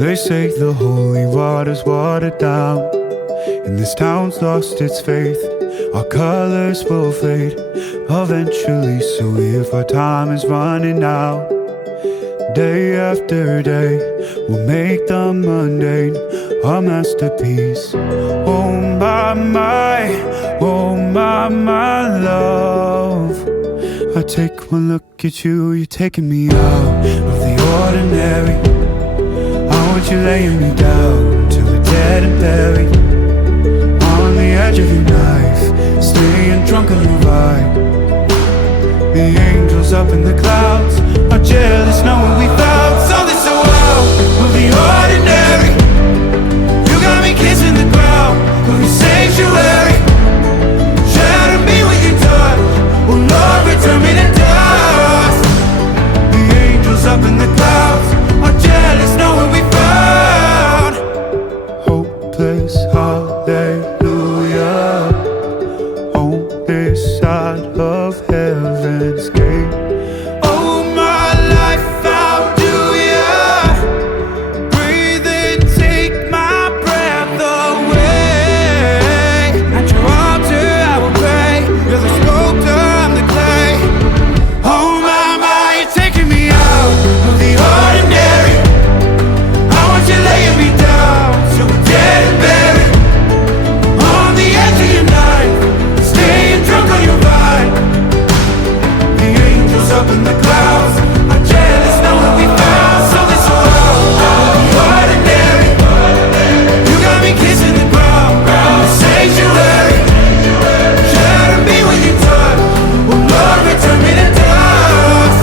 They say the holy water's watered down, and this town's lost its faith. Our colors will fade eventually, so if our time is running out, day after day, we'll make the mundane a masterpiece. Oh my, oh my love. I take one look at you, you're taking me out of the ordinary. I want you laying me down till we're dead and buried, on the edge of your knife, staying drunk on your vibe. The angels up in the clouds are jealous knowing we found something so out of the ordinary. You got me kissing the ground of your sanctuary. Shatter me with your touch, oh Lord, return me to dust. The angels up in the clouds are jealous knowing we found hopeless hallelujah on this side of heaven's gate. Oh, my life, how do ya breathe and take my breath away? At your altar I will pray. You're the sculptor, I'm the clay. Oh my, you're taking me out of the ordinary. I want you laying me down till we're dead and buried, on the edge of your knife, staying drunk on your vine. The angels up in the clouds are jealous knowing we found something so out of the ordinary. You got me kissing the ground in the sanctuary. Shatter me with your touch, oh Lord, return me to dust.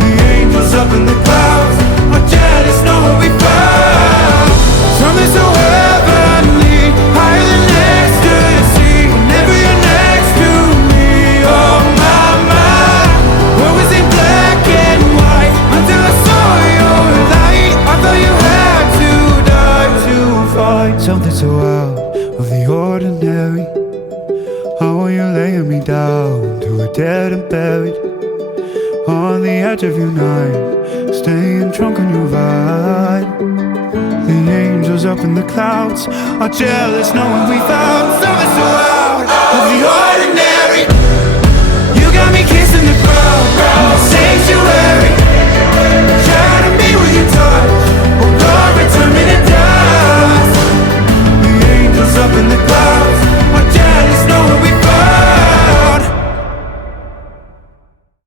The angels up in the clouds are jealous knowing we found something so heavenly, higher than ecstasy. Whenever you're next to me, oh my, what was in black and white until I saw your light? I thought you had to die to find something so out of the ordinary. I want you laying me down till we're dead and buried, on the edge of your knife, staying drunk on your vibe. The angels up in the clouds are jealous knowing we found something so out of the ordinary.